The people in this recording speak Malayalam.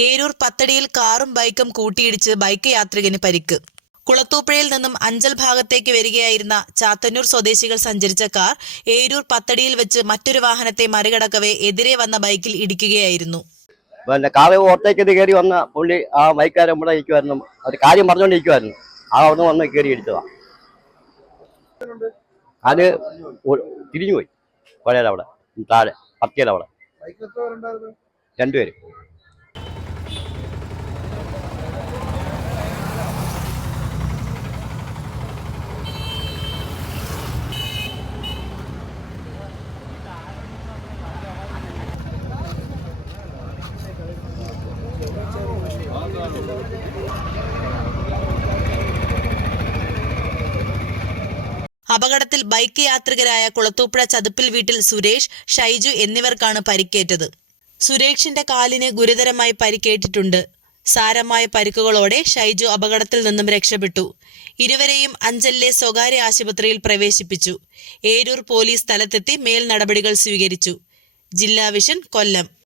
ഏരൂർ പത്തടിയിൽ കാറും ബൈക്കും കൂട്ടിയിടിച്ച് ബൈക്ക് യാത്രികന് പരിക്ക്. കുളത്തൂപ്പുഴയിൽ നിന്നും അഞ്ചൽ ഭാഗത്തേക്ക് വരികയായിരുന്ന ചാത്തന്നൂർ സ്വദേശികൾ സഞ്ചരിച്ച കാർ ഏരൂർ പത്തടിയിൽ വെച്ച് മറ്റൊരു വാഹനത്തെ മറികടക്കവേ എതിരെ വന്ന ബൈക്കിൽ ഇടിക്കുകയായിരുന്നു. കാറ് ഓട്ടേക്ക് കയറി വന്ന പുള്ളി ആ ബൈക്കാരൻ ഇവിടെ ഇരിക്കുമായിരുന്നു. അത് കാര്യം പറഞ്ഞുകൊണ്ടിരിക്കുമായിരുന്നു. അവിടെ വന്ന് കയറി ഇടിച്ചതാ. അത് തിരിഞ്ഞുപോയി. പുഴയുടെ താഴെ പത്തിയുടെ അവിടെ രണ്ടുപേര്. അപകടത്തിൽ ബൈക്ക് യാത്രികരായ കുളത്തൂപ്പുഴ ചതുപ്പിൽ വീട്ടിൽ സുരേഷ്, ഷൈജു എന്നിവർക്കാണ് പരിക്കേറ്റത്. സുരേഷിന്റെ കാലിന് ഗുരുതരമായി പരിക്കേറ്റിട്ടുണ്ട്. സാരമായ പരിക്കുകളോടെ ഷൈജു അപകടത്തിൽ നിന്നും രക്ഷപ്പെട്ടു. ഇരുവരെയും അഞ്ചലിലെ സ്വകാര്യ ആശുപത്രിയിൽ പ്രവേശിപ്പിച്ചു. ഏരൂർ പോലീസ് സ്ഥലത്തെത്തി മേൽ നടപടികൾ സ്വീകരിച്ചു. ജില്ലാ വിഷൻ, കൊല്ലം.